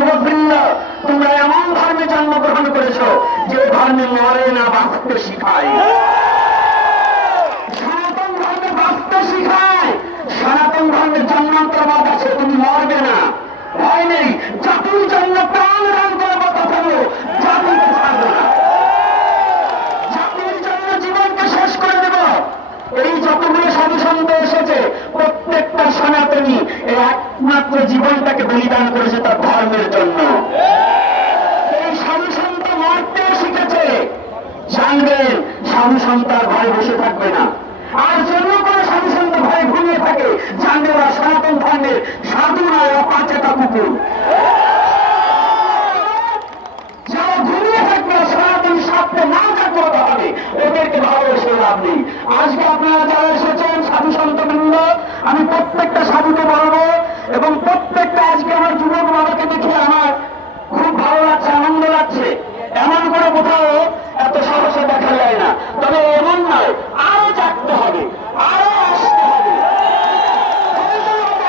তোমরা এমন ধর্মে জন্মগ্রহণ করেছ যে ধর্মে মরে না বাঁচতে শিখায়। সনাতন ধর্মে বাঁচতে শিখায়। সনাতন ধর্মে জন্মান্তরবাদ আছে তুমি মরবে না। ভয় নেই। জাতির জন্য প্রাণ দান করব কথা জাতির জন্য জীবনকে শেষ করে দেব এই যতগুলো সাধু সন্ত এসেছে প্রত্যেকটা সনাতনী এই একমাত্র জীবনটাকে বলিদান করেছে তার ধর্মের জন্য। এই সন্ত মরতেও শিখেছে। জানবেন, সাধু সন্ত আর বসে থাকবে না। আর জন্য সন্ত ঘুমিয়ে থাকে, জানবে সনাতন ধর্মের সাধু নয় অপাচেতা কুকুর। থাকবে সনাতন ওদেরকে ভালোবেসে লাভ নেই। আজকে আপনারা যারা এসেছেন সাধু সন্ত বৃন্দ আমি প্রত্যেকটা সাধুকে বলব এবং প্রত্যেকটা আজকে আমার যুবক বাবাকে দেখে আমার খুব ভালো লাগছে, আনন্দ লাগছে। এমন করে কোথাও এত সহসা দেখা যায় না। তবে এমন নয়, আরও জাগতে হবে, আরও আসতে হবে। পর্যন্ত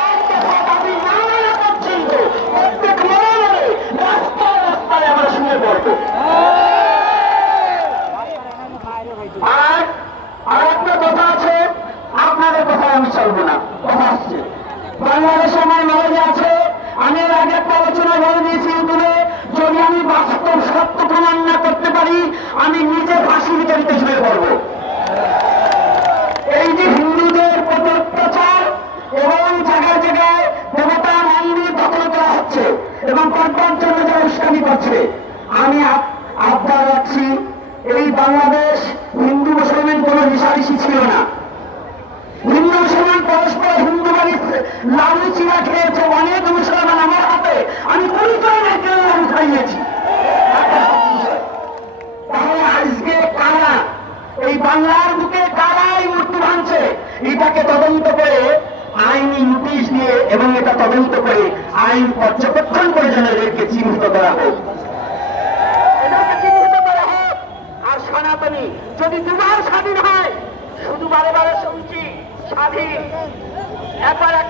রাস্তায় রাস্তায় আমরা শুনে পড়ব আর আর একটা কথা আছে আপনাদের কথায় আমি চলবো না। বাংলাদেশে আমার নলেজ আছে। আমি এর আগে একটা আলোচনা বলে দিয়েছি ইউটিউবে, যদি আমি বাস্তব সত্য প্রমাণ না করতে পারি, আমি নিজে ফাঁসি বিতাড়িতে শুয়ে পড়ব এই যে হিন্দুদের প্রতি অত্যাচার এবং জায়গায় জায়গায় দেবতা মন্দির দখল করা হচ্ছে এবং করবার জন্য যারা উস্কানি করছে। আমি আব- আবদার রাখছি, এই বাংলাদেশ হিন্দু মুসলমান কোনো রিসারিসি ছিল না হিন্দু মুসলমান পরস্পর হিন্দু বাড়ি লালু চিরা খেয়েছে, অনেক মুসলমান আমার হাতে। আমি পরিচয় কেউ আমি খাইয়েছি তাহলে আজকে কারা এই বাংলার বুকে কারা মূর্তি ভাঙছে? এটাকে তদন্ত করে আইনি নোটিশ দিয়ে এবং এটা তদন্ত করে আইন পর্যবেক্ষণ করে যেন এদেরকে চিহ্নিত করা হোক। আর সনাতনী, যদি দুবার স্বাধীন হয়, শুধু বারে বারে শুনছি, স্বাধীন। একবার একা